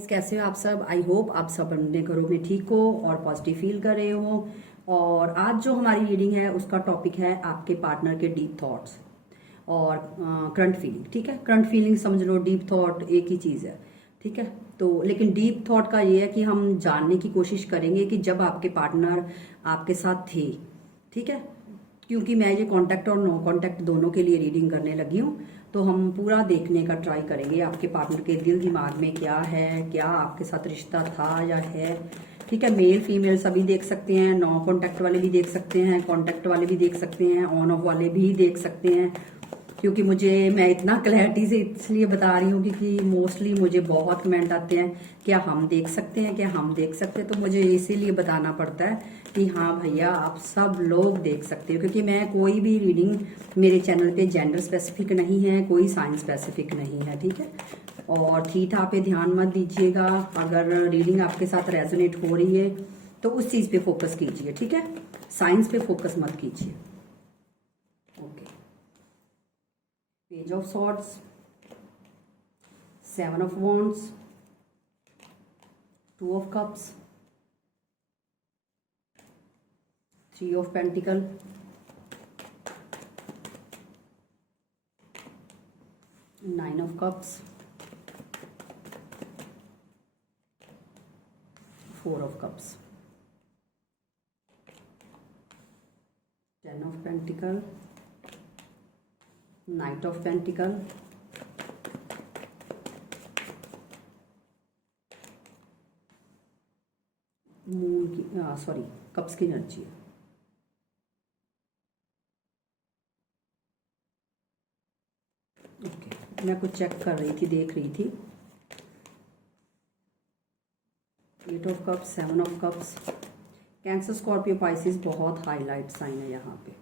Guys, कैसे हो आप सब। आई होप आप सब अपने घरों में ठीक हो और पॉजिटिव फील कर रहे हो। और आज जो हमारी रीडिंग है उसका टॉपिक है आपके पार्टनर के डीप थॉट्स और करंट फीलिंग। ठीक है, करंट फीलिंग समझ लो, डीप थॉट एक ही चीज़ है। ठीक है, तो लेकिन डीप थॉट का ये है कि हम जानने की कोशिश करेंगे कि जब आपके पार्टनर आपके साथ थे। ठीक है, क्योंकि मैं ये कांटेक्ट और नो कांटेक्ट दोनों के लिए रीडिंग करने लगी हूँ, तो हम पूरा देखने का ट्राई करेंगे आपके पार्टनर के दिल दिमाग में क्या है, क्या आपके साथ रिश्ता था या है। ठीक है, मेल फीमेल सभी देख सकते हैं, नो कांटेक्ट वाले भी देख सकते हैं, कांटेक्ट वाले भी देख सकते हैं, ऑन ऑफ वाले भी देख सकते हैं। क्योंकि मैं इतना क्लैरिटी से इसलिए बता रही हूँ क्योंकि मोस्टली मुझे बहुत कमेंट आते हैं, क्या हम देख सकते हैं, क्या हम देख सकते हैं। तो मुझे इसीलिए बताना पड़ता है कि हाँ भैया, आप सब लोग देख सकते हो, क्योंकि मैं कोई भी रीडिंग मेरे चैनल पे जेंडर स्पेसिफिक नहीं है, कोई साइन स्पेसिफिक नहीं है। ठीक है, और थीटा पे ध्यान मत दीजिएगा। अगर रीडिंग आपके साथ रेजोनेट हो रही है तो उस चीज पे फोकस कीजिए। ठीक है, साइंस पे फोकस मत कीजिए। Okay, page of swords, seven of wands, two of cups, three of pentacle, nine of cups, four of cups, ten of pentacle, knight of pentacle, moon की सॉरी कप्स की energy है। Okay, मैं कुछ check कर रही थी, देख रही थी। Eight of cups, seven of cups, Cancer Scorpio Pisces बहुत हाईलाइट साइन है यहाँ पे।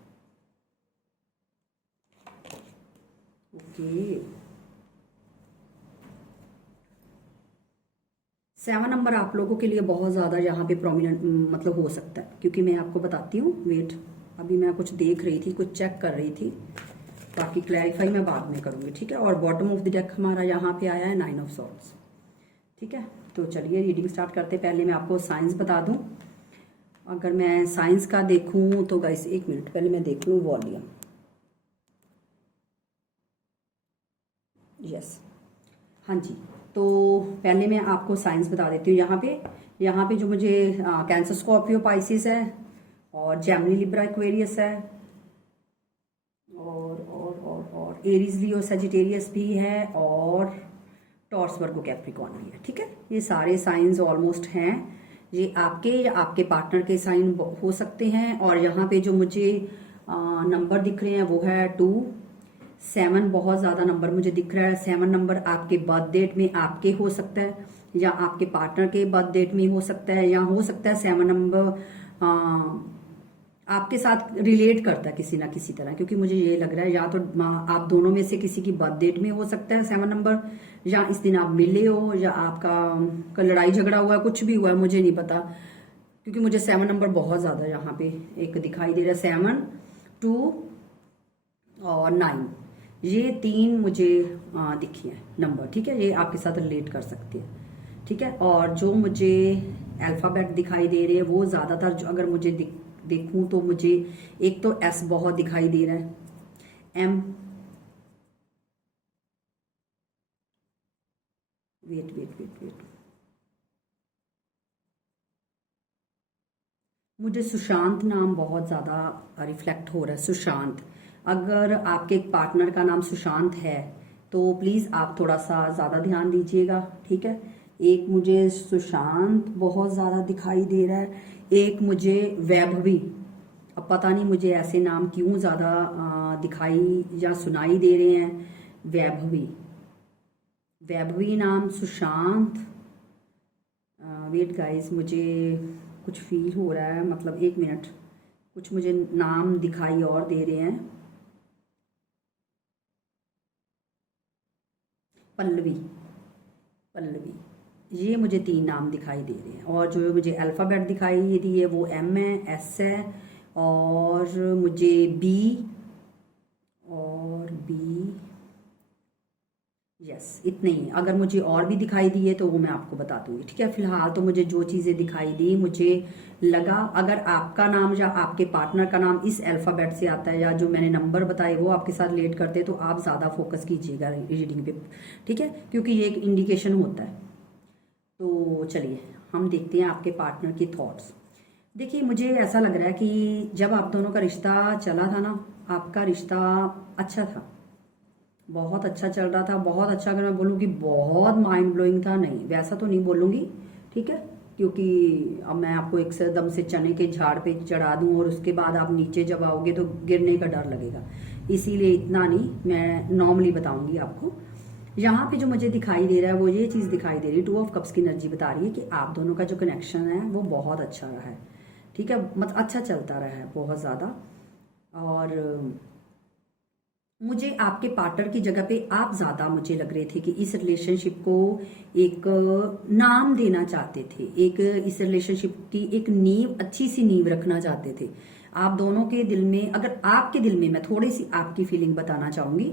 ओके, 7 नंबर आप लोगों के लिए बहुत ज़्यादा यहाँ पे प्रोमिनेंट मतलब हो सकता है, क्योंकि मैं आपको बताती हूँ। वेट, अभी मैं कुछ देख रही थी, कुछ चेक कर रही थी, बाकी क्लैरिफाई मैं बाद में करूँगी। ठीक है, और बॉटम ऑफ द डेक हमारा यहाँ पे आया है नाइन ऑफ सॉर्ड्स। ठीक है, तो चलिए रीडिंग स्टार्ट करते। पहले मैं आपको साइंस बता दूँ। अगर मैं साइंस का देखूँ तो गाइस, एक मिनट पहले मैं देख लूँ वॉल्यूम। यस, हाँ जी, तो पहले मैं आपको साइंस बता देती हूँ। यहाँ पे जो मुझे कैंसर स्कॉर्पियो पाइसिस है, और जेमिनी लिब्रा एक्वेरियस है, और एरीज लियो सजिटेरियस भी है, और टॉर्स वर्गो कैप्रिकॉर्न भी है। ठीक है, ये सारे साइंस ऑलमोस्ट हैं। ये आपके या आपके पार्टनर के साइन हो सकते हैं। और यहाँ पे जो मुझे नंबर दिख रहे हैं वो है 2, 7 बहुत ज़्यादा नंबर मुझे दिख रहा है। 7 नंबर आपके बर्थ डेट में आपके हो सकता है, या आपके पार्टनर के बर्थ डेट में हो सकता है, या हो सकता है 7 नंबर आपके साथ रिलेट करता है किसी ना किसी तरह। क्योंकि मुझे ये लग रहा है या तो आप दोनों में से किसी की बर्थ डेट में हो सकता है 7 नंबर, या इस दिन आप मिले हो, या आपका लड़ाई झगड़ा हुआ है, कुछ भी हुआ है, मुझे नहीं पता। क्योंकि मुझे 7 नंबर बहुत ज़्यादा यहाँ पे एक दिखाई दे रहा है। 7, 2 और 9, ये 3 मुझे दिखी है नंबर। ठीक है, ये आपके साथ रिलेट कर सकती है। ठीक है, और जो मुझे अल्फ़ाबेट दिखाई दे रहे हैं वो ज़्यादातर जो अगर मुझे देखूं तो मुझे एक तो एस बहुत दिखाई दे रहा है, um, wait wait wait wait, मुझे सुशांत नाम बहुत ज़्यादा रिफ्लेक्ट हो रहा है। सुशांत, अगर आपके एक पार्टनर का नाम सुशांत है तो प्लीज़ आप थोड़ा सा ज़्यादा ध्यान दीजिएगा। ठीक है, एक मुझे सुशांत बहुत ज़्यादा दिखाई दे रहा है, एक मुझे वैभवी। अब पता नहीं मुझे ऐसे नाम क्यों ज़्यादा दिखाई या सुनाई दे रहे हैं। वैभवी, वैभवी नाम, सुशांत। वेट गाइस, मुझे कुछ फील हो रहा है, मतलब एक मिनट, कुछ मुझे नाम दिखाई और दे रहे हैं। पल्लवी, पल्लवी, ये मुझे 3 नाम दिखाई दे रहे हैं। और जो मुझे अल्फ़ाबेट दिखाई दी है वो एम है, एस है, और मुझे बी, और बी, यस, यस, इतने ही। अगर मुझे और भी दिखाई दिए तो वो मैं आपको बता दूंगी, ठीक है। फिलहाल तो मुझे जो चीजें दिखाई दी, मुझे लगा अगर आपका नाम या आपके पार्टनर का नाम इस अल्फाबेट से आता है या जो मैंने नंबर बताए वो आपके साथ रिलेट करते हैं, तो आप ज्यादा फोकस कीजिएगा रीडिंग पे, ठीक है, क्योंकि ये एक इंडिकेशन होता है। तो चलिए हम देखते हैं आपके पार्टनर की थॉट्स। देखिए मुझे ऐसा लग रहा है कि जब आप दोनों का रिश्ता चला था ना, आपका रिश्ता अच्छा था, बहुत अच्छा चल रहा था, बहुत अच्छा। अगर मैं बोलूँ कि बहुत माइंड ब्लोइंग था, नहीं वैसा तो नहीं बोलूँगी, ठीक है, क्योंकि अब मैं आपको एकदम से चने के झाड़ पे चढ़ा दूं और उसके बाद आप नीचे जब आओगे तो गिरने का डर लगेगा, इसीलिए इतना नहीं, मैं नॉर्मली बताऊंगी आपको। यहाँ पे जो मुझे दिखाई दे रहा है वो ये चीज़ दिखाई दे रही है, 2 ऑफ कप्स की एनर्जी बता रही है कि आप दोनों का जो कनेक्शन है वो बहुत अच्छा रहा है, ठीक है, मतलब अच्छा चलता रहा है बहुत ज़्यादा। और मुझे आपके पार्टनर की जगह पे आप ज्यादा मुझे लग रहे थे कि इस रिलेशनशिप को एक नाम देना चाहते थे, एक इस रिलेशनशिप की एक नींव, अच्छी सी नींव रखना चाहते थे। आप दोनों के दिल में, अगर आपके दिल में, मैं थोड़ी सी आपकी फीलिंग बताना चाहूंगी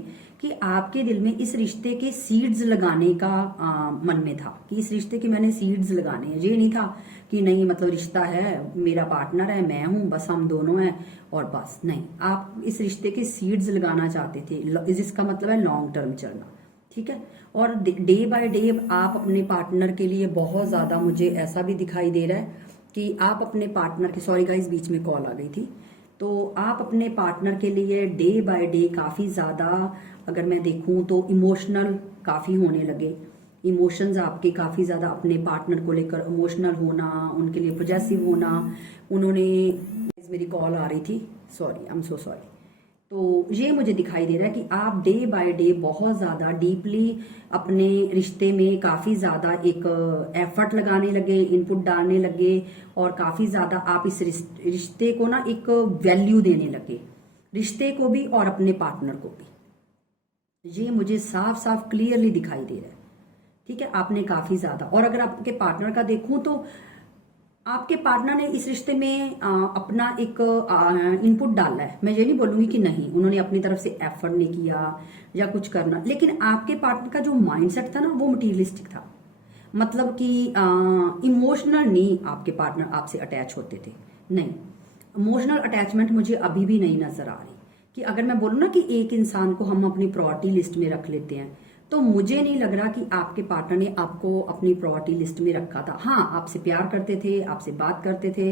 कि आपके दिल में इस रिश्ते के सीड्स लगाने का मन में था कि इस रिश्ते के मैंने सीड्स लगाने हैं। ये नहीं था कि नहीं मतलब रिश्ता है, मेरा पार्टनर है, मैं हूं, बस हम दोनों हैं और बस, नहीं, आप इस रिश्ते के सीड्स लगाना चाहते थे, जिसका मतलब है लॉन्ग टर्म चलना, ठीक है। और डे बाय डे आप अपने पार्टनर के लिए बहुत ज्यादा, मुझे ऐसा भी दिखाई दे रहा है कि आप अपने पार्टनर के, सॉरी गाइस बीच में कॉल आ गई थी, तो आप अपने पार्टनर के लिए डे बाय डे काफी ज्यादा, अगर मैं देखूं तो इमोशनल काफी होने लगे। इमोशंस आपके काफी ज्यादा अपने पार्टनर को लेकर इमोशनल होना, उनके लिए पॉजेसिव होना। उन्होंने, मेरी कॉल आ रही थी, sorry, I am so sorry. तो ये मुझे दिखाई दे रहा है कि आप डे बाय डे बहुत ज्यादा डीपली अपने रिश्ते में काफी ज्यादा एक एफर्ट लगाने लगे, इनपुट डालने लगे, और काफी ज्यादा आप इस रिश्ते को ना एक वैल्यू देने लगे, रिश्ते को भी और अपने पार्टनर को भी। ये मुझे साफ साफ क्लियरली दिखाई दे रहा है, ठीक है, आपने काफी ज्यादा। और अगर आपके पार्टनर का देखूं तो आपके पार्टनर ने इस रिश्ते में अपना एक इनपुट डाला है। मैं ये नहीं बोलूंगी कि नहीं, उन्होंने अपनी तरफ से एफर्ट नहीं किया या कुछ करना, लेकिन आपके पार्टनर का जो माइंडसेट था ना वो मटीरियलिस्टिक था, मतलब कि इमोशनल नहीं आपके पार्टनर आपसे अटैच होते थे, नहीं, इमोशनल अटैचमेंट मुझे अभी भी नहीं नजर आ रही। कि अगर मैं बोलूँ ना कि एक इंसान को हम अपनी प्रायोरिटी लिस्ट में रख लेते हैं, तो मुझे नहीं लग रहा कि आपके पार्टनर ने आपको अपनी प्रायोरिटी लिस्ट में रखा था। हाँ, आपसे प्यार करते थे, आपसे बात करते थे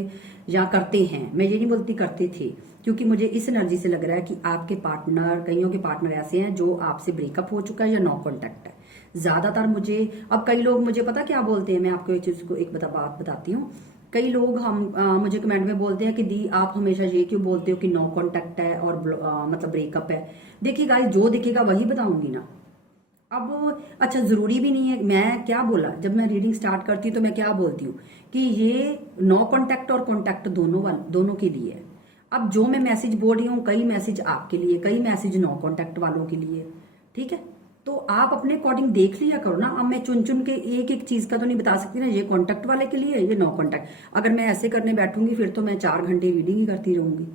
या करते हैं, मैं ये नहीं बोलती करते थे, क्योंकि मुझे इस एनर्जी से लग रहा है कि आपके पार्टनर, कईयों के पार्टनर ऐसे हैं जो आपसे ब्रेकअप हो चुका है या नो कॉन्टेक्ट है ज्यादातर। मुझे अब कई लोग मुझे पता क्या बोलते हैं, मैं आपको एक चीज को एक बात बताती हूँ। कई लोग मुझे कमेंट में बोलते हैं कि दी आप हमेशा ये क्यों बोलते हो कि नो कॉन्टेक्ट है और मतलब ब्रेकअप है। देखिए गाइस, जो दिखेगा वही बताऊंगी ना। अब अच्छा, जरूरी भी नहीं है, मैं क्या बोला, जब मैं रीडिंग स्टार्ट करती हूँ तो मैं क्या बोलती हूँ कि ये नो कॉन्टेक्ट और कॉन्टेक्ट दोनों के लिए है। अब जो मैं मैसेज बोल रही हूँ, कई मैसेज आपके लिए, कई मैसेज नो कॉन्टेक्ट वालों के लिए, ठीक है। तो आप अपने अकॉर्डिंग देख लिया करो ना। अब मैं चुन चुन के एक एक चीज का तो नहीं बता सकती ना, ये कॉन्टेक्ट वाले के लिए, ये नो कॉन्टेक्ट। अगर मैं ऐसे करने बैठूंगी फिर तो मैं 4 घंटे रीडिंग ही करती रहूंगी।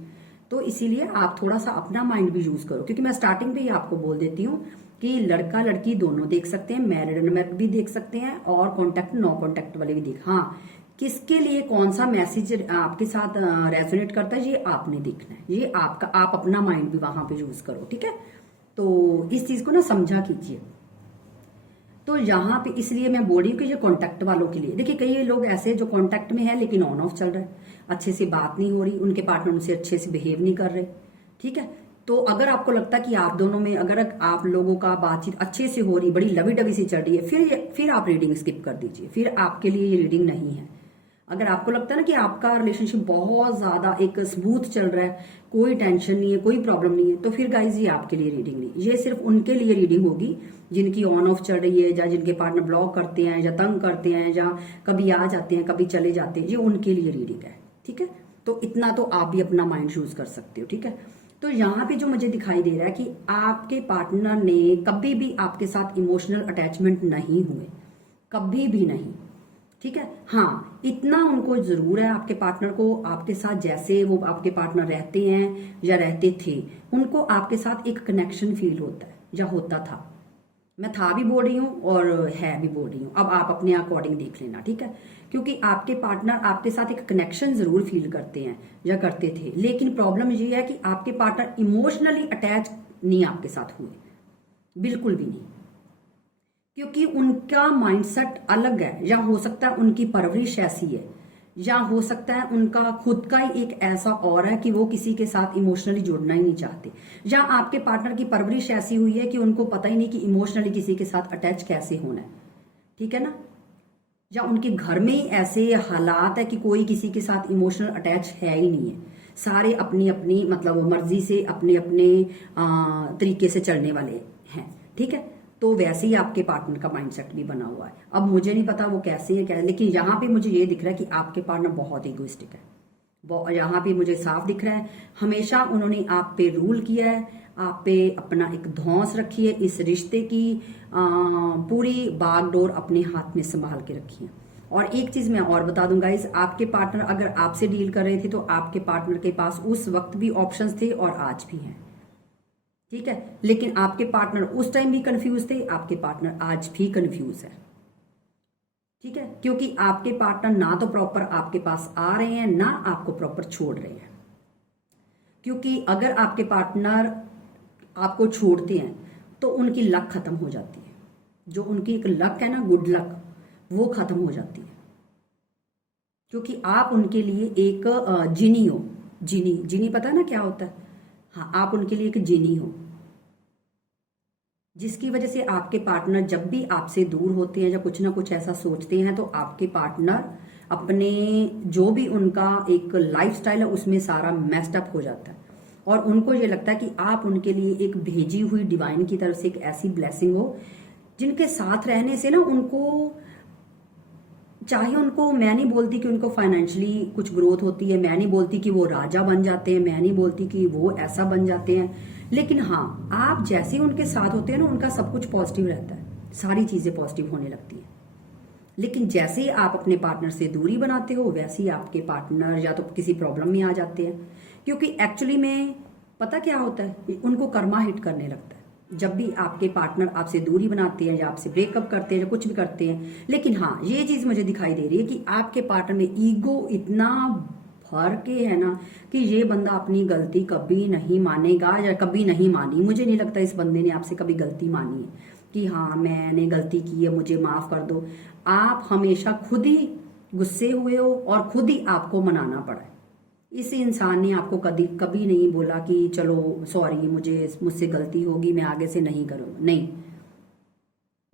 तो इसीलिए आप थोड़ा सा अपना माइंड भी यूज करो, क्योंकि मैं स्टार्टिंग पे ही आपको बोल देती हूँ कि लड़का लड़की दोनों देख सकते हैं, मैरिड अनमैरिड भी देख सकते हैं, और कॉन्टेक्ट नो कॉन्टेक्ट वाले भी देख। हाँ, किसके लिए कौन सा मैसेज आपके साथ रेजोनेट करता है ये आपने देखना है, ये आपका, आप अपना माइंड भी वहां पे यूज करो, ठीक है। तो इस चीज को ना समझा कीजिए। तो यहाँ पे इसलिए मैं बोल रही हूँ कि ये कॉन्टेक्ट वालों के लिए। देखिए कई लोग ऐसे जो कॉन्टेक्ट में है लेकिन ऑन ऑफ चल रहा है, अच्छे से बात नहीं हो रही, उनके पार्टनर उनसे अच्छे से बिहेव नहीं कर रहे, ठीक है। तो अगर आपको लगता है कि आप दोनों में, अगर आप लोगों का बातचीत अच्छे से हो रही, बड़ी लवी डवी सी चल रही है, फिर आप रीडिंग स्किप कर दीजिए, फिर आपके लिए ये रीडिंग नहीं है। अगर आपको लगता है ना कि आपका रिलेशनशिप बहुत ज्यादा एक स्मूथ चल रहा है, कोई टेंशन नहीं है, कोई प्रॉब्लम नहीं है, तो फिर गाइज ये आपके लिए रीडिंग नहीं, ये सिर्फ उनके लिए रीडिंग होगी जिनकी ऑन ऑफ चल रही है, या जिनके पार्टनर ब्लॉक करते हैं या तंग करते हैं, या कभी आ जाते हैं कभी चले जाते हैं, ये उनके लिए रीडिंग है, ठीक है। तो इतना तो आप भी अपना माइंड यूज कर सकते हो, ठीक है। तो यहाँ पे जो मुझे दिखाई दे रहा है कि आपके पार्टनर ने कभी भी आपके साथ इमोशनल अटैचमेंट नहीं हुए, कभी भी नहीं, ठीक है। हाँ, इतना उनको जरूर है आपके पार्टनर को, आपके साथ जैसे वो आपके पार्टनर रहते हैं या रहते थे, उनको आपके साथ एक कनेक्शन फील होता है या होता था। मैं था भी बोल रही हूँ और है भी बोल रही हूँ, अब आप अपने अकॉर्डिंग देख लेना, ठीक है। क्योंकि आपके पार्टनर आपके साथ एक कनेक्शन जरूर फील करते हैं या करते थे, लेकिन प्रॉब्लम ये है कि आपके पार्टनर इमोशनली अटैच नहीं आपके साथ हुए, बिल्कुल भी नहीं। क्योंकि उनका माइंडसेट अलग है, या हो सकता है उनकी परवरिश ऐसी है, या हो सकता है उनका खुद का ही एक ऐसा और है कि वो किसी के साथ इमोशनली जुड़ना ही नहीं चाहते, या आपके पार्टनर की परवरिश ऐसी हुई है कि उनको पता ही नहीं कि इमोशनली किसी के साथ अटैच कैसे होना है, ठीक है ना। या उनके घर में ही ऐसे हालात है कि कोई किसी के साथ इमोशनल अटैच है ही नहीं है, सारे अपनी अपनी मतलब मर्जी से अपने अपने तरीके से चलने वाले हैं, ठीक है। तो वैसे ही आपके पार्टनर का माइंडसेट भी बना हुआ है। अब मुझे नहीं पता वो कैसे है क्या, लेकिन यहाँ पे मुझे ये दिख रहा है कि आपके पार्टनर बहुत इगोइस्टिक है, यहाँ पे मुझे साफ दिख रहा है। हमेशा उन्होंने आप पे रूल किया है, आप पे अपना एक धौंस रखी है, इस रिश्ते की पूरी बागडोर अपने हाथ में संभाल के रखी है। और एक चीज मैं और बता दूं गाइस, आपके पार्टनर अगर आपसे डील कर रहे थे तो आपके पार्टनर के पास उस वक्त भी ऑप्शंस थे और आज भी हैं, ठीक है। लेकिन आपके पार्टनर उस टाइम भी कंफ्यूज थे, आपके पार्टनर आज भी कंफ्यूज है, ठीक है। क्योंकि आपके पार्टनर ना तो प्रॉपर आपके पास आ रहे हैं, ना आपको प्रॉपर छोड़ रहे हैं। क्योंकि अगर आपके पार्टनर आपको छोड़ते हैं तो उनकी लक खत्म हो जाती है, जो उनकी एक लक है ना, गुड लक, वो खत्म हो जाती है। क्योंकि आप उनके लिए एक जिनी हो। जिनी, जिनी पता है ना क्या होता है? हाँ, आप उनके लिए एक जिनी हो, जिसकी वजह से आपके पार्टनर जब भी आपसे दूर होते हैं या कुछ ना कुछ ऐसा सोचते हैं तो आपके पार्टनर अपने जो भी उनका एक लाइफस्टाइल है उसमें सारा मेस्ड अप हो जाता है। और उनको ये लगता है कि आप उनके लिए एक भेजी हुई डिवाइन की तरफ से एक ऐसी ब्लेसिंग हो जिनके साथ रहने से ना उनको, चाहे उनको, मैं नहीं बोलती कि उनको फाइनेंशियली कुछ ग्रोथ होती है, मैं नहीं बोलती कि वो राजा बन जाते हैं, मैं नहीं बोलती कि वो ऐसा बन जाते हैं, लेकिन हाँ, आप जैसे उनके साथ होते हैं ना उनका सब कुछ पॉजिटिव रहता है, सारी चीजें पॉजिटिव होने लगती हैं। लेकिन जैसे ही आप अपने पार्टनर से दूरी बनाते हो वैसे ही आपके पार्टनर या तो किसी प्रॉब्लम में आ जाते हैं। क्योंकि एक्चुअली में पता क्या होता है, उनको कर्मा हिट करने लगता है जब भी आपके पार्टनर आपसे दूरी बनाते हैं या आपसे ब्रेकअप करते हैं या कुछ भी करते हैं। लेकिन हाँ, ये चीज मुझे दिखाई दे रही है कि आपके पार्टनर में ईगो इतना भर के है ना कि ये बंदा अपनी गलती कभी नहीं मानेगा या कभी नहीं मानी। मुझे नहीं लगता इस बंदे ने आपसे कभी गलती मानी है कि हाँ मैंने गलती की है, मुझे माफ कर दो। आप हमेशा खुद ही गुस्से हुए हो और खुद ही आपको मनाना पड़ा है। इस इंसान ने आपको कभी कभी नहीं बोला कि चलो सॉरी, मुझसे गलती होगी, मैं आगे से नहीं करूंगा, नहीं।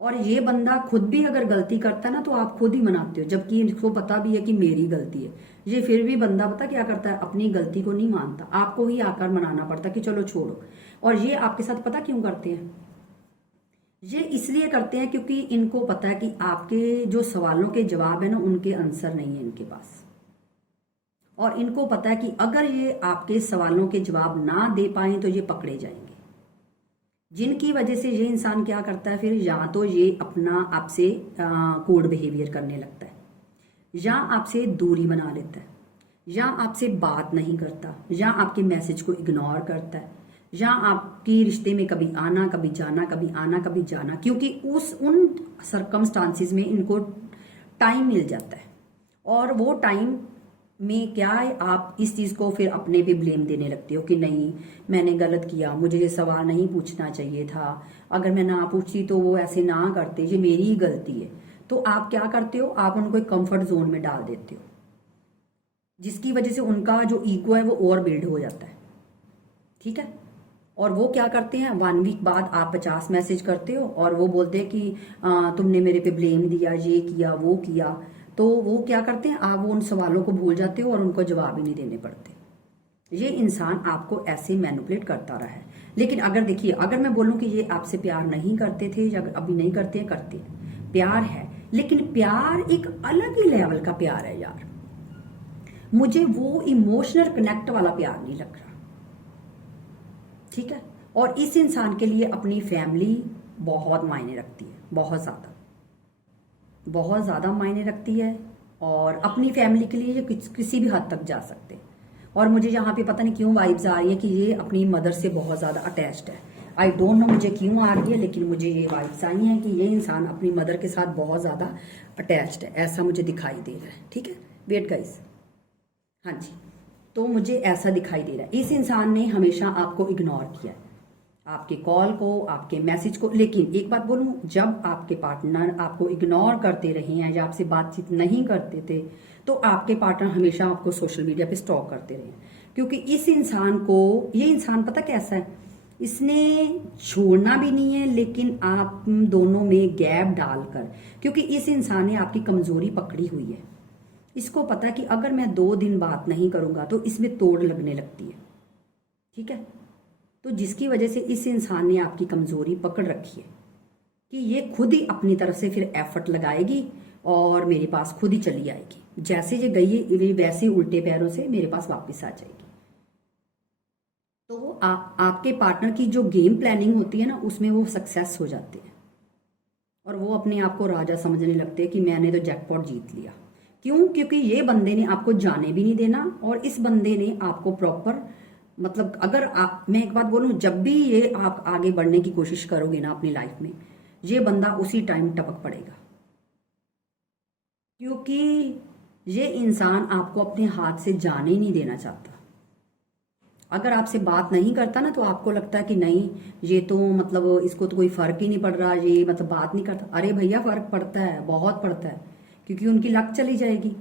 और ये बंदा खुद भी अगर गलती करता है ना तो आप खुद ही मनाते हो, जबकि इसको पता भी है कि मेरी गलती है। ये फिर भी बंदा पता क्या करता है, अपनी गलती को नहीं मानता, आपको ही आकर मनाना पड़ता कि चलो छोड़ो। और ये आपके साथ पता क्यों करते हैं? ये इसलिए करते हैं क्योंकि इनको पता है कि आपके जो सवालों के जवाब है ना उनके आंसर नहीं है इनके पास। और इनको पता है कि अगर ये आपके सवालों के जवाब ना दे पाए तो ये पकड़े जाएंगे, जिनकी वजह से ये इंसान क्या करता है फिर, या तो ये अपना आपसे कोड बिहेवियर करने लगता है, या आपसे दूरी बना लेता है, या आपसे बात नहीं करता, या आपके मैसेज को इग्नोर करता है, या आपकी रिश्ते में कभी आना कभी जाना, कभी आना कभी जाना, क्योंकि उन सरकमस्टांसिस में इनको टाइम मिल जाता है। और वो टाइम में क्या है, आप इस चीज को फिर अपने पे ब्लेम देने लगते हो कि नहीं मैंने गलत किया, मुझे ये सवाल नहीं पूछना चाहिए था, अगर मैं ना पूछती तो वो ऐसे ना करते, ये मेरी ही गलती है। तो आप क्या करते हो, आप उनको एक कंफर्ट जोन में डाल देते हो, जिसकी वजह से उनका जो ईगो है वो और बिल्ड हो जाता है, ठीक है। और वो क्या करते हैं, 1 वीक बाद आप 50 मैसेज करते हो और वो बोलते हैं कि तुमने मेरे पे ब्लेम दिया, ये किया वो किया। तो वो क्या करते हैं, आप वो उन सवालों को भूल जाते हो और उनको जवाब ही नहीं देने पड़ते। ये इंसान आपको ऐसे मैनिपुलेट करता रहा है। लेकिन अगर देखिए, अगर मैं बोलूं कि ये आपसे प्यार नहीं करते थे या अभी नहीं करते हैं, करते हैं, प्यार है, लेकिन प्यार एक अलग ही लेवल का प्यार है यार। मुझे वो इमोशनल कनेक्ट वाला प्यार नहीं लग रहा, ठीक है। और इस इंसान के लिए अपनी फैमिली बहुत मायने रखती है, बहुत ज्यादा मायने रखती है। और अपनी फैमिली के लिए ये किसी भी हद तक जा सकते हैं। और मुझे यहाँ पे पता नहीं क्यों वाइब्स आ रही है कि ये अपनी मदर से बहुत ज्यादा अटैच्ड है, आई डोंट नो मुझे क्यों आ रही है, लेकिन मुझे ये वाइब्स आई हैं कि ये इंसान अपनी मदर के साथ बहुत ज़्यादा अटैच्ड है, ऐसा मुझे दिखाई दे रहा है। ठीक है, वेट गाइस, हाँ जी, तो मुझे ऐसा दिखाई दे रहा है इस इंसान ने हमेशा आपको इग्नोर किया है, आपके कॉल को, आपके मैसेज को। लेकिन एक बात बोलूं, जब आपके पार्टनर आपको इग्नोर करते रहे हैं या आपसे बातचीत नहीं करते थे, तो आपके पार्टनर हमेशा आपको सोशल मीडिया पे स्टॉक करते रहे, क्योंकि इस इंसान को, ये इंसान पता कैसा है, इसने छोड़ना भी नहीं है, लेकिन आप दोनों में गैप डालकर, क्योंकि इस इंसान ने आपकी कमजोरी पकड़ी हुई है। इसको पता है कि अगर मैं 2 दिन बात नहीं करूंगा तो इसमें तोड़ लगने लगती है। ठीक है, तो जिसकी वजह से इस इंसान ने आपकी कमजोरी पकड़ रखी है कि ये खुद ही अपनी तरफ से फिर एफर्ट लगाएगी और मेरे पास खुद ही चली आएगी, जैसे ये गई है वैसे उल्टे पैरों से मेरे पास वापस आ जाएगी। तो आपके पार्टनर की जो गेम प्लानिंग होती है ना, उसमें वो सक्सेस हो जाते हैं और वो अपने आप को राजा समझने लगते हैं कि मैंने तो जैकपॉट जीत लिया। क्यों? क्योंकि ये बंदे ने आपको जाने भी नहीं देना और इस बंदे ने आपको प्रॉपर, मतलब अगर आप, मैं एक बात बोलूं, जब भी ये आप आगे बढ़ने की कोशिश करोगे ना अपनी लाइफ में, ये बंदा उसी टाइम टपक पड़ेगा, क्योंकि ये इंसान आपको अपने हाथ से जाने ही नहीं देना चाहता। अगर आपसे बात नहीं करता ना, तो आपको लगता है कि नहीं, ये तो मतलब इसको तो कोई फर्क ही नहीं पड़ रहा, ये मतलब बात नहीं करता। अरे भैया, फर्क पड़ता है, बहुत पड़ता है, क्योंकि उनकी लक चली जाएगी।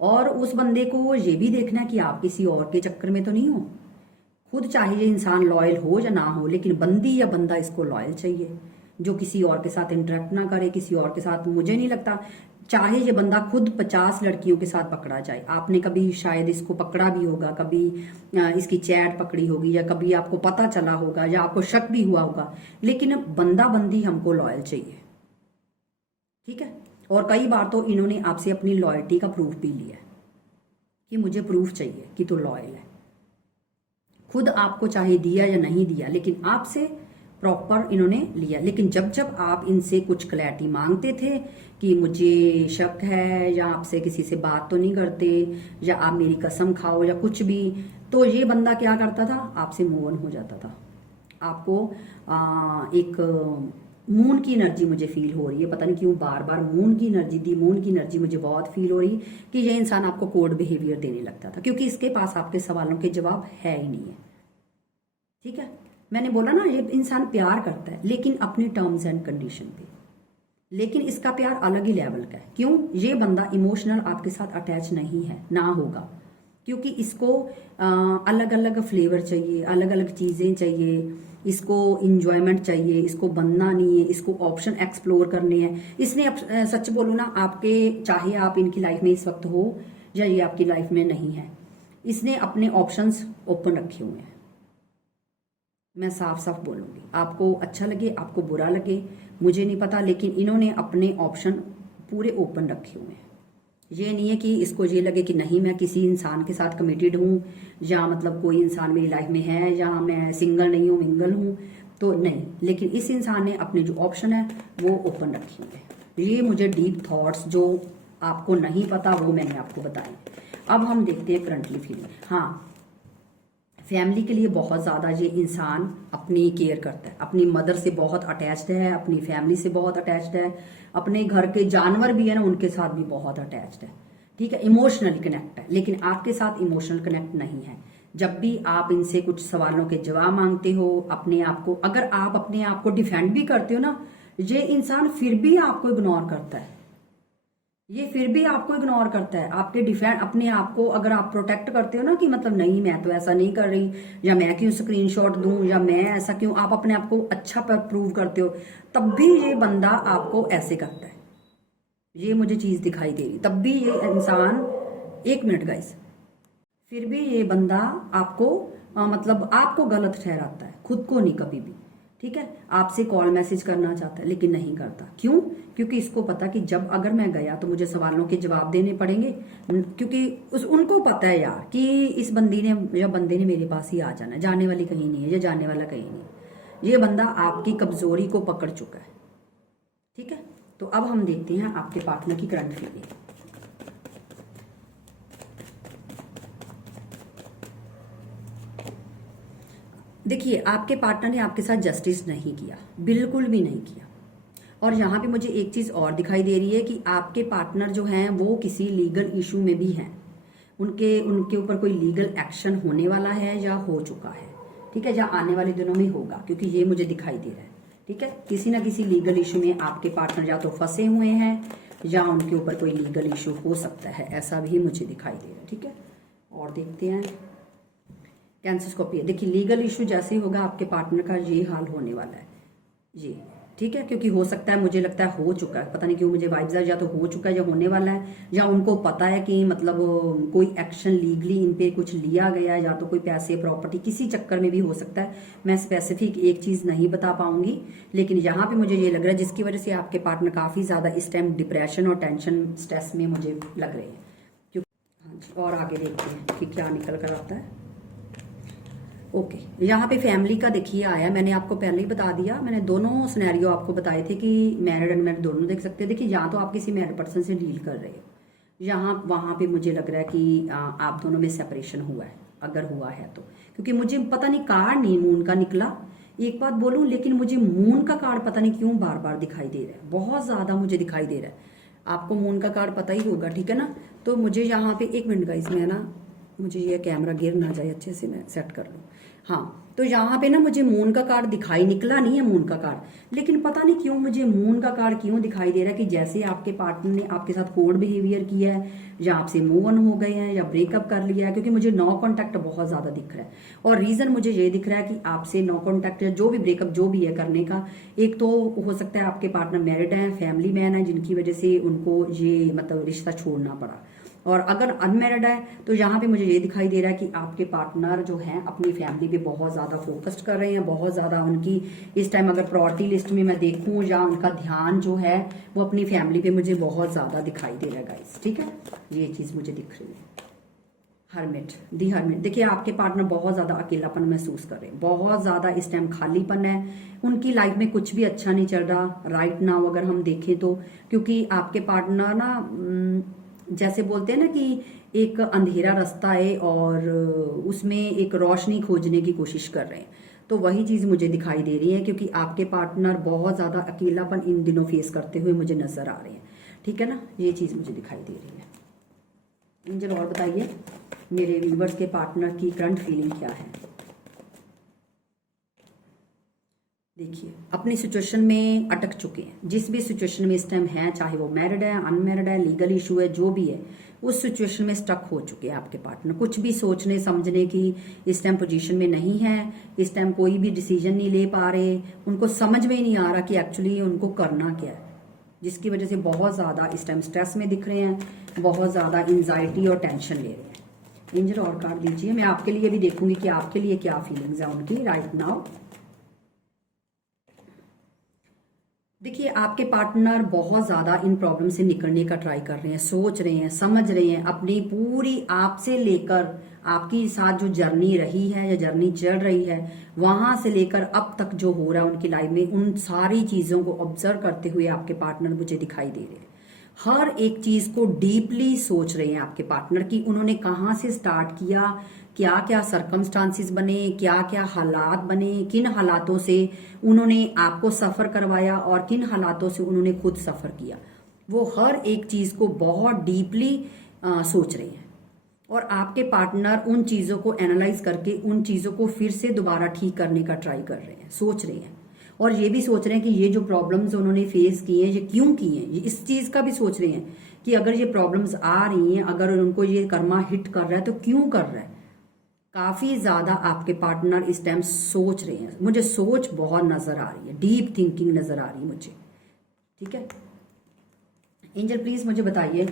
और उस बंदे को ये भी देखना है कि आप किसी और के चक्कर में तो नहीं हो। खुद चाहे ये इंसान लॉयल हो या ना हो, लेकिन बंदी या बंदा इसको लॉयल चाहिए, जो किसी और के साथ इंटरेक्ट ना करे, किसी और के साथ। मुझे नहीं लगता, चाहे ये बंदा खुद 50 लड़कियों के साथ पकड़ा जाए, आपने कभी शायद इसको पकड़ा भी होगा, कभी इसकी चैट पकड़ी होगी, या कभी आपको पता चला होगा, या आपको शक भी हुआ होगा, लेकिन बंदा बंदी हमको लॉयल चाहिए। ठीक है, और कई बार तो इन्होंने आपसे अपनी लॉयल्टी का प्रूफ भी लिया है कि मुझे प्रूफ चाहिए कि तू लॉयल है। खुद आपको चाहे दिया या नहीं दिया, लेकिन आपसे प्रॉपर इन्होंने लिया। लेकिन जब जब आप इनसे कुछ क्लैरिटी मांगते थे कि मुझे शक है, या आपसे किसी से बात तो नहीं करते, या आप मेरी कसम खाओ, या कुछ भी, तो ये बंदा क्या करता था, आपसे मूव ऑन हो जाता था। आपको एक मून की एनर्जी मुझे फील हो रही है, पता नहीं क्यों बार बार मून की एनर्जी दी, मून की एनर्जी मुझे बहुत फील हो रही कि ये इंसान आपको कोड बिहेवियर देने लगता था, क्योंकि इसके पास आपके सवालों के जवाब है ही नहीं है। ठीक है, मैंने बोला ना, ये इंसान प्यार करता है, लेकिन अपनी टर्म्स एंड कंडीशन पे। लेकिन इसका प्यार अलग ही लेवल का है। क्यों? ये बंदा इमोशनल आपके साथ अटैच नहीं है, ना होगा, क्योंकि इसको अलग अलग फ्लेवर चाहिए, अलग अलग चीजें चाहिए, इसको इंजॉयमेंट चाहिए, इसको बनना नहीं है, इसको ऑप्शन एक्सप्लोर करने हैं। इसने सच बोलूं ना, आपके, चाहे आप इनकी लाइफ में इस वक्त हो या ये आपकी लाइफ में नहीं है, इसने अपने ऑप्शंस ओपन रखे हुए हैं। मैं साफ साफ बोलूंगी, आपको अच्छा लगे, आपको बुरा लगे, मुझे नहीं पता, लेकिन इन्होंने अपने ऑप्शन पूरे ओपन रखे हुए हैं। ये नहीं है कि इसको ये लगे कि नहीं, मैं किसी इंसान के साथ कमिटेड हूँ, या मतलब कोई इंसान मेरी लाइफ में है, या मैं सिंगल नहीं हूँ, मिंगल हूँ, तो नहीं। लेकिन इस इंसान ने अपने जो ऑप्शन है वो ओपन रखे हुए हैं। ये मुझे डीप थॉट्स जो आपको नहीं पता वो मैंने आपको बताए। अब हम देखते हैं करंटली फीलिंग। हाँ, फैमिली के लिए बहुत ज़्यादा ये इंसान अपनी केयर करता है, अपनी मदर से बहुत अटैच्ड है, अपनी फैमिली से बहुत अटैच्ड है, अपने घर के जानवर भी है ना, उनके साथ भी बहुत अटैच्ड है। ठीक है, इमोशनली कनेक्ट है, लेकिन आपके साथ इमोशनल कनेक्ट नहीं है। जब भी आप इनसे कुछ सवालों के जवाब मांगते हो, अपने आप को, अगर आप अपने आप को डिफेंड भी करते हो ना, ये इंसान फिर भी आपको इग्नोर करता है। ये फिर भी आपको इग्नोर करता है। आपके डिफेंड, अपने आप को अगर आप प्रोटेक्ट करते हो ना, कि मतलब नहीं, मैं तो ऐसा नहीं कर रही, या मैं क्यों स्क्रीनशॉट दूं, या मैं ऐसा क्यों, आप अपने आप को अच्छा प्रूव करते हो, तब भी ये बंदा आपको ऐसे करता है। ये मुझे चीज दिखाई दे रही, तब भी ये इंसान, 1 मिनट गाइस, फिर भी ये बंदा आपको मतलब आपको गलत ठहराता है, खुद को नहीं कभी भी। ठीक है, आपसे कॉल मैसेज करना चाहता है, लेकिन नहीं करता। क्यों? क्योंकि इसको पता कि जब अगर मैं गया तो मुझे सवालों के जवाब देने पड़ेंगे, क्योंकि उनको पता है यार कि इस बंदी ने या बंदे ने मेरे पास ही आ जाना है, जाने वाली कहीं नहीं है, या जाने वाला कहीं नहीं है। ये बंदा आपकी कमजोरी को पकड़ चुका है। ठीक है, तो अब हम देखते हैं आपके पार्टनर की करंट फीलिंग। देखिए, आपके पार्टनर ने आपके साथ जस्टिस नहीं किया, बिल्कुल भी नहीं किया। और यहाँ पे मुझे एक चीज और दिखाई दे रही है कि आपके पार्टनर जो हैं वो किसी लीगल इशू में भी हैं। उनके उनके ऊपर कोई लीगल एक्शन होने वाला है या हो चुका है, ठीक है, या आने वाले दिनों में होगा, क्योंकि ये मुझे दिखाई दे रहा है। ठीक है, किसी ना किसी लीगल इशू में आपके पार्टनर या तो फंसे हुए हैं या उनके ऊपर कोई लीगल इशू हो सकता है, ऐसा भी मुझे दिखाई दे रहा है। ठीक है, और देखते हैं कैंसरस्कोपी। देखिए, लीगल इशू जैसे ही होगा आपके पार्टनर का ये हाल होने वाला है ये। ठीक है, क्योंकि हो सकता है, मुझे लगता है हो चुका है, पता नहीं क्यों मुझे वाइब्स या तो हो चुका है या होने वाला है, या उनको पता है कि मतलब कोई एक्शन लीगली इन पे कुछ लिया गया है, या तो कोई पैसे प्रॉपर्टी किसी चक्कर में भी हो सकता है। मैं स्पेसिफिक एक चीज नहीं बता पाऊंगी, लेकिन यहाँ पे मुझे ये लग रहा है जिसकी वजह से आपके पार्टनर काफी ज्यादा इस टाइम डिप्रेशन और टेंशन स्ट्रेस में मुझे लग रहे हैं। क्योंकि हाँ जी, और आगे देखते हैं कि क्या निकल कर आता है। ओके, यहाँ पे फैमिली का देखिए आया, मैंने आपको पहले ही बता दिया, मैंने दोनों सिनेरियो आपको बताए थे कि मैरिड अनमैरिड दोनों देख सकते हैं। देखिए, यहाँ तो आप किसी मैरिड पर्सन से डील कर रहे हो, यहाँ वहां पे मुझे लग रहा है कि आप दोनों में सेपरेशन हुआ है, अगर हुआ है तो। क्योंकि मुझे पता नहीं कार्ड नहीं मून का निकला, एक बात बोलूं, लेकिन मुझे मून का कार्ड पता नहीं क्यों बार बार दिखाई दे रहा है, बहुत ज्यादा मुझे दिखाई दे रहा है। आपको मून का कार्ड पता ही होगा, ठीक है ना। तो मुझे यहाँ पे एक मिनट गाइस, मैं ना, मुझे ये कैमरा गिर ना जाए, अच्छे से मैं सेट कर लूँ। हाँ, तो यहाँ पे ना मुझे मून का कार्ड दिखाई, निकला नहीं है मून का कार्ड, लेकिन पता नहीं क्यों मुझे मून का कार्ड क्यों दिखाई दे रहा है कि जैसे आपके पार्टनर ने आपके साथ कोड बिहेवियर किया है, या आपसे मूव ऑन हो गए हैं, या ब्रेकअप कर लिया है। क्योंकि मुझे नो कॉन्टैक्ट बहुत ज्यादा दिख रहा है, और रीजन मुझे ये दिख रहा है कि आपसे नो कॉन्टैक्ट या जो भी ब्रेकअप जो भी है करने का, एक तो हो सकता है आपके पार्टनर मैरिड है, फैमिली मैन है, जिनकी वजह से उनको ये मतलब रिश्ता छोड़ना पड़ा। और अगर अनमैरिड है तो यहाँ पे मुझे ये दिखाई दे रहा है कि आपके पार्टनर जो हैं अपनी फैमिली पे बहुत ज्यादा फोकस्ड कर रहे हैं, बहुत ज्यादा उनकी इस टाइम अगर प्रायोरिटी लिस्ट में मैं देखूं, या उनका ध्यान जो है वो अपनी फैमिली पे मुझे बहुत ज्यादा दिखाई दे रहा है गाइस। ठीक है, ये चीज मुझे दिख रही है। हरमिट, दी हरमिट, देखिए आपके पार्टनर बहुत ज्यादा अकेलापन महसूस कर रहे हैं, बहुत ज्यादा इस टाइम खालीपन है, उनकी लाइफ में कुछ भी अच्छा नहीं चल रहा राइट नाउ अगर हम देखें तो। क्योंकि आपके पार्टनर ना जैसे बोलते हैं ना कि एक अंधेरा रास्ता है और उसमें एक रोशनी खोजने की कोशिश कर रहे हैं, तो वही चीज मुझे दिखाई दे रही है। क्योंकि आपके पार्टनर बहुत ज्यादा अकेलापन इन दिनों फेस करते हुए मुझे नजर आ रहे हैं, ठीक है ना, ये चीज मुझे दिखाई दे रही है। एंजल और बताइए मेरे व्यूवर्स के पार्टनर की करंट फीलिंग क्या है। देखिए, अपनी सिचुएशन में अटक चुके हैं, जिस भी सिचुएशन में इस टाइम है, चाहे वो मैरिड है, अनमैरिड है, लीगल इशू है, जो भी है, उस सिचुएशन में स्टक हो चुके हैं आपके पार्टनर। कुछ भी सोचने समझने की इस टाइम पोजीशन में नहीं है, इस टाइम कोई भी डिसीजन नहीं ले पा रहे, उनको समझ में ही नहीं आ रहा कि एक्चुअली उनको करना क्या है, जिसकी वजह से बहुत ज्यादा इस टाइम स्ट्रेस में दिख रहे हैं, बहुत ज्यादा एंजाइटी और टेंशन ले रहे हैं। एंजल और कार्ड दीजिए, मैं आपके लिए भी देखूंगी कि आपके लिए क्या फीलिंग्स है उनकी राइट नाउ। देखिए, आपके पार्टनर बहुत ज्यादा इन प्रॉब्लम से निकलने का ट्राई कर रहे हैं, सोच रहे हैं, समझ रहे हैं, अपनी पूरी आपसे लेकर आपकी साथ जो जर्नी रही है या जर्नी चल रही है, वहां से लेकर अब तक जो हो रहा है उनकी लाइफ में, उन सारी चीजों को ऑब्जर्व करते हुए आपके पार्टनर मुझे दिखाई दे रहे हैं। हर एक चीज को डीपली सोच रहे हैं आपके पार्टनर की उन्होंने कहाँ से स्टार्ट किया, क्या क्या सरकमस्टांसिस बने, क्या क्या हालात बने, किन हालातों से उन्होंने आपको सफर करवाया और किन हालातों से उन्होंने खुद सफर किया। वो हर एक चीज को बहुत डीपली सोच रहे हैं, और आपके पार्टनर उन चीजों को एनालाइज करके उन चीजों को फिर से दोबारा ठीक करने का ट्राई कर रहे हैं, सोच रहे हैं। और ये भी सोच रहे हैं कि ये जो प्रॉब्लम्स उन्होंने फेस किए हैं ये क्यों किए हैं, ये इस चीज का भी सोच रहे हैं कि अगर ये प्रॉब्लम्स आ रही हैं, अगर उनको ये कर्मा हिट कर रहा है तो क्यों कर रहा है। काफी ज्यादा आपके पार्टनर इस टाइम सोच रहे हैं, मुझे सोच बहुत नजर आ रही है, डीप थिंकिंग नजर आ रही है मुझे। ठीक है, एंजल प्लीज मुझे बताइए,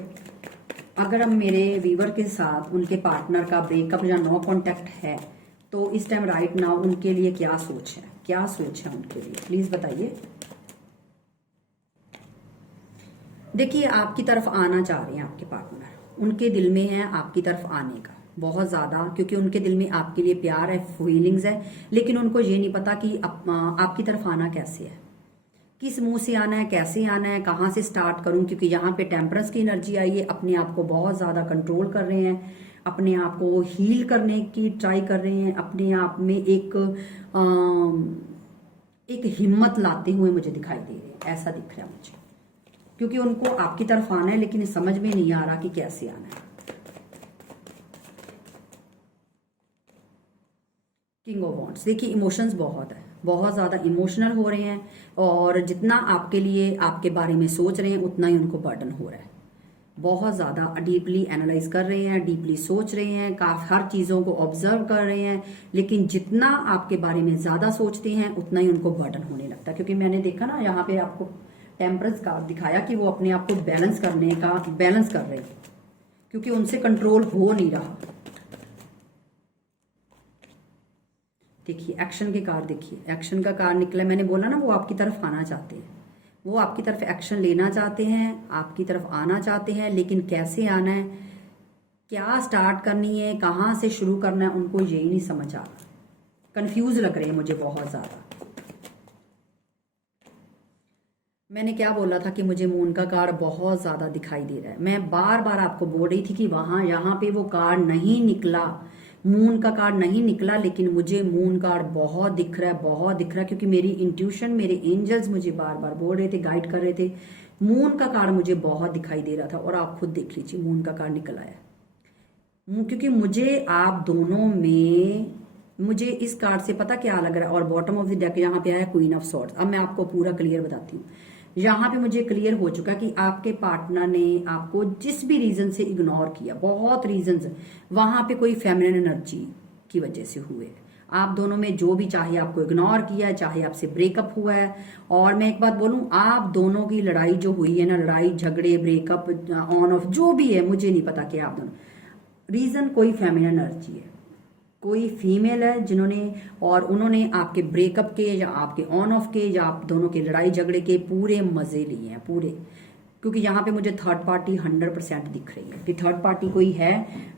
अगर हम मेरे वीवर के साथ उनके पार्टनर का ब्रेकअप या नो कांटेक्ट है तो इस टाइम राइट नाउ उनके लिए क्या सोच है, क्या सोच है उनके लिए, प्लीज बताइए। देखिए, आपकी तरफ आना चाह रहे हैं आपके पार्टनर, उनके दिल में है आपकी तरफ आने का बहुत ज्यादा, क्योंकि उनके दिल में आपके लिए प्यार है, फीलिंग्स है, लेकिन उनको ये नहीं पता कि आपकी तरफ आना कैसे है, किस मुंह से आना है, कैसे आना है, कहाँ से स्टार्ट करूं। क्योंकि यहाँ पे टेम्परेंस की एनर्जी आई है, अपने आप को बहुत ज्यादा कंट्रोल कर रहे हैं, अपने आप को हील करने की ट्राई कर रहे हैं, अपने आप में एक हिम्मत लाते हुए मुझे दिखाई दे रहे हैं, ऐसा दिख रहा है मुझे। क्योंकि उनको आपकी तरफ आना है, लेकिन समझ में नहीं आ रहा कि कैसे आना है। किंग ऑफ वॉन्ड्स, देखिए इमोशंस बहुत है, बहुत ज्यादा इमोशनल हो रहे हैं, और जितना आपके लिए आपके बारे में सोच रहे हैं उतना ही उनको बर्डन हो रहा है। बहुत ज्यादा डीपली एनालाइज कर रहे हैं, डीपली सोच रहे हैं, काफी हर चीजों को ऑब्जर्व कर रहे हैं, लेकिन जितना आपके बारे में ज्यादा सोचते हैं उतना ही उनको बर्डन होने लगता है। क्योंकि मैंने देखा ना, यहाँ पे आपको टेम्परेंस कार्ड दिखाया कि वो अपने आप को बैलेंस कर रहे हैं, क्योंकि उनसे कंट्रोल हो नहीं रहा। देखिए एक्शन के कार्ड, देखिए एक्शन का कार्ड निकला। मैंने बोला ना, वो आपकी तरफ आना चाहते हैं, वो आपकी तरफ एक्शन लेना चाहते हैं, आपकी तरफ आना चाहते हैं, लेकिन कैसे आना है, क्या स्टार्ट करनी है, कहाँ से शुरू करना है, उनको यही नहीं समझ आ रहा। कंफ्यूज लग रहे हैं मुझे बहुत ज्यादा। मैंने क्या बोला था कि मुझे मून का कार्ड बहुत ज्यादा दिखाई दे रहा है। मैं बार बार आपको बोल रही थी कि यहाँ पे वो कार्ड नहीं निकला, मून का कार्ड नहीं निकला, लेकिन मुझे मून कार्ड बहुत दिख रहा है, बहुत दिख रहा है। क्योंकि मेरी इंट्यूशन, मेरे एंजल्स मुझे बार बार बोल रहे थे, गाइड कर रहे थे। मून का कार्ड मुझे बहुत दिखाई दे रहा था, और आप खुद देख लीजिए मून का कार्ड निकल आया। क्योंकि मुझे आप दोनों में, मुझे इस कार्ड से पता क्या लग रहा है। और बॉटम ऑफ द डेक यहाँ पे आया क्वीन ऑफ सॉर्ड्स। अब मैं आपको पूरा क्लियर बताती हूँ। यहाँ पे मुझे क्लियर हो चुका कि आपके पार्टनर ने आपको जिस भी रीजन से इग्नोर किया, बहुत रीजंस, वहां पे कोई फेमिनिन एनर्जी की वजह से हुए। आप दोनों में जो भी, चाहे आपको इग्नोर किया है, चाहे आपसे ब्रेकअप हुआ है। और मैं एक बात बोलूं, आप दोनों की लड़ाई जो हुई है ना, लड़ाई झगड़े ब्रेकअप ऑन ऑफ जो भी है, मुझे नहीं पता कि आप दोनों, रीजन कोई फेमिनिन एनर्जी है, कोई फीमेल है जिन्होंने, और उन्होंने आपके ब्रेकअप के या आपके ऑन ऑफ के या आप दोनों के लड़ाई झगड़े के पूरे मजे लिए हैं, पूरे। क्योंकि यहाँ पे मुझे थर्ड पार्टी 100% दिख रही है कि थर्ड पार्टी कोई है।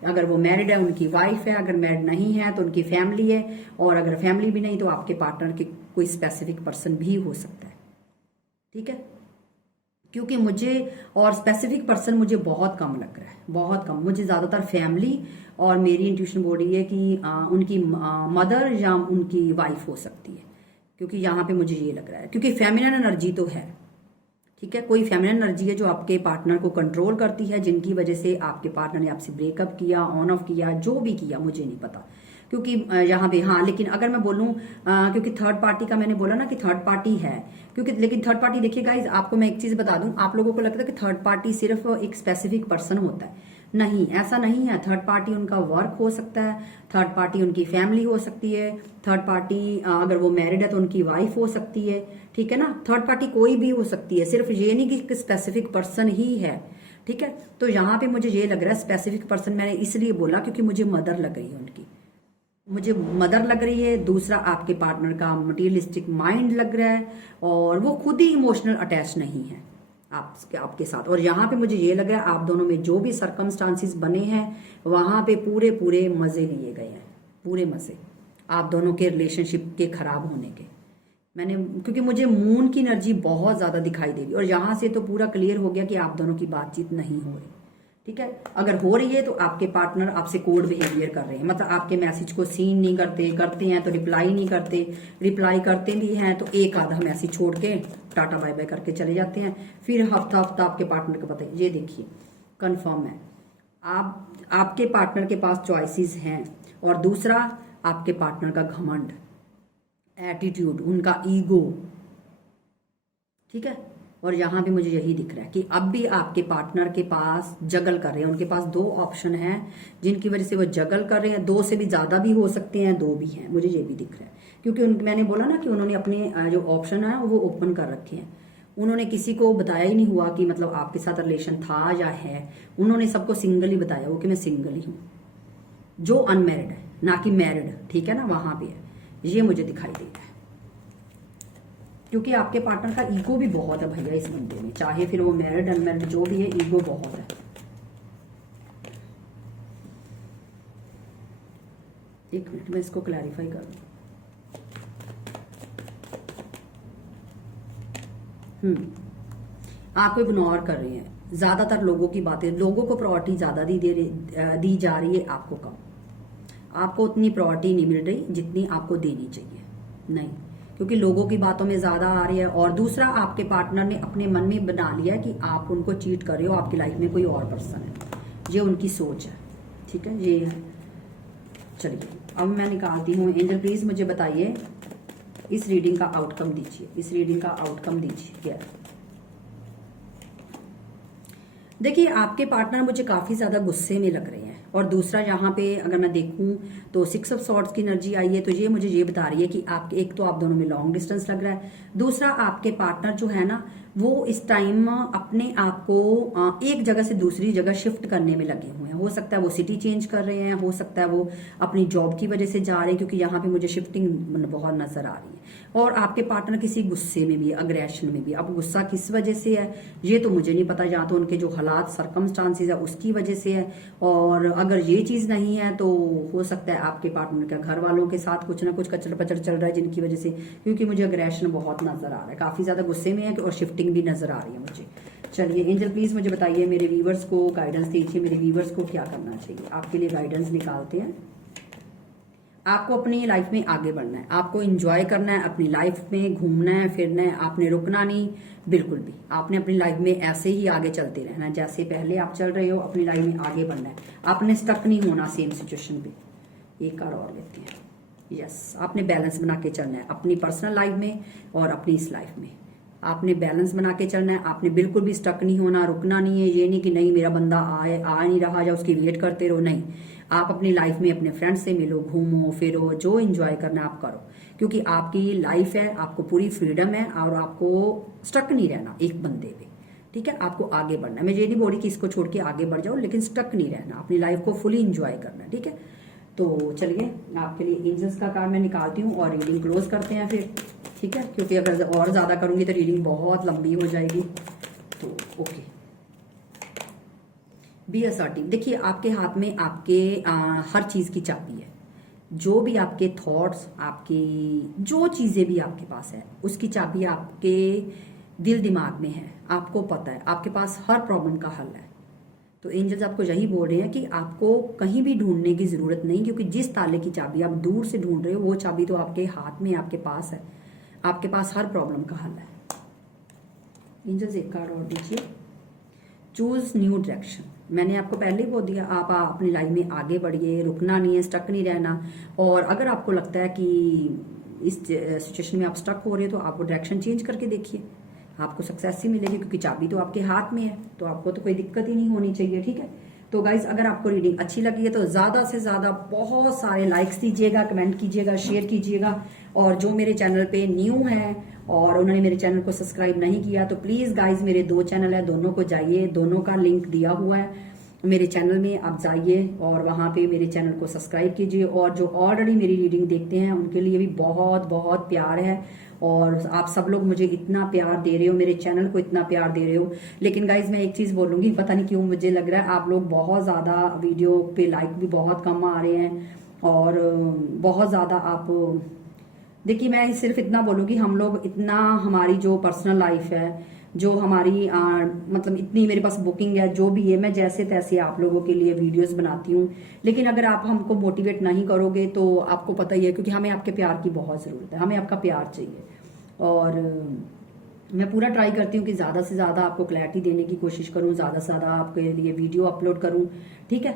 अगर वो मैरिड है, उनकी वाइफ है, अगर मैरिड नहीं है तो उनकी फैमिली है, और अगर फैमिली भी नहीं तो आपके पार्टनर के कोई स्पेसिफिक पर्सन भी हो सकता है। ठीक है, क्योंकि मुझे, और स्पेसिफिक पर्सन मुझे बहुत कम लग रहा है, बहुत कम। मुझे ज्यादातर फैमिली, और मेरी इंट्यूशन बोल रही है कि उनकी मदर या उनकी वाइफ हो सकती है। क्योंकि यहाँ पे मुझे ये लग रहा है, क्योंकि फेमिनिन एनर्जी तो है। ठीक है, कोई फेमिनिन एनर्जी है जो आपके पार्टनर को कंट्रोल करती है, जिनकी वजह से आपके पार्टनर ने आपसे ब्रेकअप किया, ऑन ऑफ किया, जो भी किया मुझे नहीं पता। क्योंकि यहाँ पे हाँ, लेकिन अगर मैं बोलूँ, क्योंकि थर्ड पार्टी का मैंने बोला ना कि थर्ड पार्टी है, क्योंकि लेकिन थर्ड पार्टी, देखिए गाइज, आपको मैं एक चीज बता दूं, आप लोगों को लगता है कि थर्ड पार्टी सिर्फ एक स्पेसिफिक पर्सन होता है। नहीं, ऐसा नहीं है। थर्ड पार्टी उनका वर्क हो सकता है, थर्ड पार्टी उनकी फैमिली हो सकती है, थर्ड पार्टी अगर वो मैरिड है तो उनकी वाइफ हो सकती है। ठीक है ना, थर्ड पार्टी कोई भी हो सकती है, सिर्फ ये नहीं कि स्पेसिफिक पर्सन ही है। ठीक है, तो यहाँ पे मुझे ये लग रहा है स्पेसिफिक पर्सन, मैंने इसलिए बोला क्योंकि मुझे मदर लग रही है उनकी, मुझे मदर लग रही है। दूसरा, आपके पार्टनर का मटेरियलिस्टिक माइंड लग रहा है, और वो खुद ही इमोशनल अटैच नहीं है आपके साथ। और यहाँ पे मुझे ये लग रहा है आप दोनों में जो भी सर्कमस्टांसिस बने हैं, वहां पे पूरे पूरे मजे लिए गए हैं, पूरे मजे आप दोनों के रिलेशनशिप के खराब होने के। मैंने, क्योंकि मुझे मून की एनर्जी बहुत ज्यादा दिखाई दे रही, और यहां से तो पूरा क्लियर हो गया कि आप दोनों की बातचीत नहीं हो रही। ठीक है, अगर हो रही है तो आपके पार्टनर आपसे कोड बिहेवियर कर रहे हैं, मतलब आपके मैसेज को सीन नहीं करते, करते हैं तो रिप्लाई नहीं करते, रिप्लाई करते भी हैं तो एक आधा मैसेज छोड़ के टाटा बाय बाय करके चले जाते हैं। फिर हफ्ता हफ्ता आपके पार्टनर को पता है। ये देखिए कंफर्म है, आपके पार्टनर के पास चॉइसेस हैं। और दूसरा, आपके पार्टनर का घमंड, एटीट्यूड, उनका ईगो। ठीक है, और यहां भी मुझे यही दिख रहा है कि अब भी आपके पार्टनर के पास जगल कर रहे हैं, उनके पास दो ऑप्शन हैं जिनकी वजह से वो जगल कर रहे हैं। दो से भी ज्यादा भी हो सकते हैं, दो भी हैं, मुझे ये भी दिख रहा है। क्योंकि मैंने बोला ना कि उन्होंने अपने जो ऑप्शन है वो ओपन कर रखे हैं। उन्होंने किसी को बताया ही नहीं हुआ कि मतलब आपके साथ रिलेशन था या है। उन्होंने सबको सिंगल ही बताया वो कि मैं सिंगल ही हूं, जो अनमैरिड है, ना कि मैरिड। ठीक है ना, वहां पे है, ये मुझे दिखाई दे रहा है। क्योंकि आपके पार्टनर का ईगो भी बहुत है भैया इस बंदे में, चाहे फिर वो मैरिड अनमैरिड जो भी है, ईगो बहुत है। एक मिनट मैं इसको क्लैरिफाई कर दूं। आपको इग्नोर कर रहे हैं, ज्यादातर लोगों की बातें, लोगों को प्रायोरिटी ज्यादा दी जा रही है, आपको कम। आपको उतनी प्रायोरिटी नहीं मिल रही जितनी आपको देनी चाहिए, नहीं, क्योंकि लोगों की बातों में ज्यादा आ रही है। और दूसरा, आपके पार्टनर ने अपने मन में बना लिया है कि आप उनको चीट कर रहे हो, आपकी लाइफ में कोई और पर्सन है, ये उनकी सोच है, ठीक है। ये चलिए अब मैं निकालती हूँ। एंजल प्लीज मुझे बताइए, इस रीडिंग का आउटकम दीजिए, इस रीडिंग का आउटकम दीजिए। देखिए, आपके पार्टनर मुझे काफी ज्यादा गुस्से में लग रहे हैं। और दूसरा, यहाँ पे अगर मैं देखूं तो 6 ऑफ सॉर्ड्स की एनर्जी आई है, तो ये मुझे ये बता रही है कि आपके, एक तो आप दोनों में लॉन्ग डिस्टेंस लग रहा है, दूसरा आपके पार्टनर जो है ना, वो इस टाइम अपने आप को एक जगह से दूसरी जगह शिफ्ट करने में लगे हुए हैं। हो सकता है वो सिटी चेंज कर रहे हैं, हो सकता है वो अपनी जॉब की वजह से जा रहे हैं, क्योंकि यहाँ पे मुझे शिफ्टिंग बहुत नजर आ रही है। और आपके पार्टनर किसी गुस्से में भी, अग्रेशन में भी। अब गुस्सा किस वजह से है ये तो मुझे नहीं पता, या तो उनके जो हालात, सर्कमस्टांसिस है उसकी वजह से है, और अगर ये चीज नहीं है तो हो सकता है आपके पार्टनर के घर वालों के साथ कुछ ना कुछ कचड़ पचड़ चल रहा है, जिनकी वजह से, क्योंकि मुझे अग्रेशन बहुत नजर आ रहा है, काफी ज्यादा गुस्से में है और शिफ्टिंग भी नजर आ रही है मुझे। चलिए एंजल प्लीज मुझे बताइए, मेरे व्यूवर्स को गाइडेंस दीजिए, मेरे व्यूवर्स को क्या करना चाहिए। आपके लिए गाइडेंस निकालते हैं। आपको अपनी लाइफ में आगे बढ़ना है, आपको एंजॉय करना है, अपनी लाइफ में घूमना है, फिरना है, आपने रुकना नहीं बिल्कुल भी। आपने अपनी लाइफ में ऐसे ही आगे चलते रहना है, जैसे पहले आप चल रहे हो, अपनी लाइफ में आगे बढ़ना है। आपने स्टक नहीं होना सेम सिचुएशन पे। एक कार्ड और लेते हैं। यस, आपने बैलेंस बना के चलना है अपनी पर्सनल लाइफ में और अपनी इस लाइफ में। आपने बैलेंस बना के चलना है, आपने बिल्कुल भी स्टक नहीं होना, रुकना नहीं है। ये नहीं कि नहीं मेरा बंदा आ नहीं रहा, या उसकी वेट करते रहो, नहीं। आप अपनी लाइफ में अपने फ्रेंड से मिलो, घूमो फिरो, जो एंजॉय करना आप करो, क्योंकि आपकी लाइफ है, आपको पूरी फ्रीडम है, और आपको स्टक नहीं रहना एक बंदे पे, ठीक है। आपको आगे बढ़ना है। मैं ये नहीं बोल रही कि इसको छोड़ के आगे बढ़ जाओ, लेकिन स्टक नहीं रहना, अपनी लाइफ को फुली एंजॉय करना है, ठीक है। तो चलिए आपके लिए एंजल्स का कार्ड मैं निकालती हूँ और रीडिंग क्लोज करते हैं फिर, ठीक है, क्योंकि अगर और ज्यादा करूंगी तो रीडिंग बहुत लंबी हो जाएगी। तो ओके, बी असर्टिव। देखिए, आपके हाथ में आपके हर चीज की चाबी है। जो भी आपके थॉट्स, आपकी जो चीजें भी आपके पास है, उसकी चाबी आपके दिल दिमाग में है। आपको पता है, आपके पास हर प्रॉब्लम का हल है। तो एंजल्स आपको यही बोल रहे हैं कि आपको कहीं भी ढूंढने की जरूरत नहीं, क्योंकि जिस ताले की चाबी आप दूर से ढूंढ रहे हो, वो चाबी तो आपके हाथ में, आपके पास है। आपके पास हर प्रॉब्लम का हल है। एंजल्स एक कार्ड और दीजिए। Choose new direction. मैंने आपको पहले ही बोल दिया, आप अपनी लाइफ में आगे बढ़िए, रुकना नहीं है, स्टक नहीं रहना। और अगर आपको लगता है कि इस सिचुएशन में आप स्टक हो रहे हो, तो आप वो डायरेक्शन चेंज करके देखिए, आपको सक्सेस ही मिलेगी, क्योंकि चाबी तो आपके हाथ में है, तो आपको तो कोई दिक्कत ही नहीं होनी चाहिए, ठीक है। तो गाइज, अगर आपको रीडिंग अच्छी लगी है तो ज्यादा से ज्यादा बहुत सारे लाइक्स दीजिएगा, कमेंट कीजिएगा, शेयर कीजिएगा। और जो मेरे चैनल पे न्यू है और उन्होंने मेरे चैनल को सब्सक्राइब नहीं किया, तो प्लीज गाइज, मेरे 2 चैनल है, दोनों को जाइए, दोनों का लिंक दिया हुआ है मेरे चैनल में। आप जाइए और वहां पे मेरे चैनल को सब्सक्राइब कीजिए। और जो ऑलरेडी मेरी रीडिंग देखते हैं उनके लिए भी बहुत बहुत प्यार है। और आप सब लोग मुझे इतना प्यार दे रहे हो, मेरे चैनल को इतना प्यार दे रहे हो। लेकिन गाइज, मैं एक चीज बोलूंगी, पता नहीं क्यों मुझे लग रहा है आप लोग बहुत ज्यादा वीडियो पे लाइक भी बहुत कम आ रहे हैं, और बहुत ज्यादा आप, देखिए मैं सिर्फ इतना बोलूंगी, हम लोग इतना, हमारी जो पर्सनल लाइफ है, जो हमारी मतलब इतनी मेरे पास बुकिंग है, जो भी है, मैं जैसे तैसे आप लोगों के लिए वीडियोस बनाती हूँ। लेकिन अगर आप हमको मोटिवेट नहीं करोगे तो आपको पता ही है, क्योंकि हमें आपके प्यार की बहुत जरूरत है, हमें आपका प्यार चाहिए। और मैं पूरा ट्राई करती हूँ कि ज्यादा से ज्यादा आपको क्लैरिटी देने की कोशिश करूँ, ज्यादा से ज्यादा आपके लिए वीडियो अपलोड करूँ, ठीक है।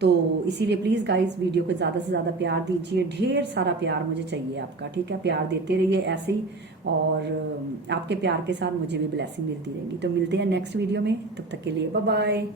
तो इसीलिए प्लीज गाइस, वीडियो को ज्यादा से ज्यादा प्यार दीजिए, ढेर सारा प्यार मुझे चाहिए आपका, ठीक है। प्यार देते रहिए ऐसे ही, और आपके प्यार के साथ मुझे भी ब्लेसिंग मिलती रहेंगी। तो मिलते हैं नेक्स्ट वीडियो में, तब तक के लिए बाय बाय।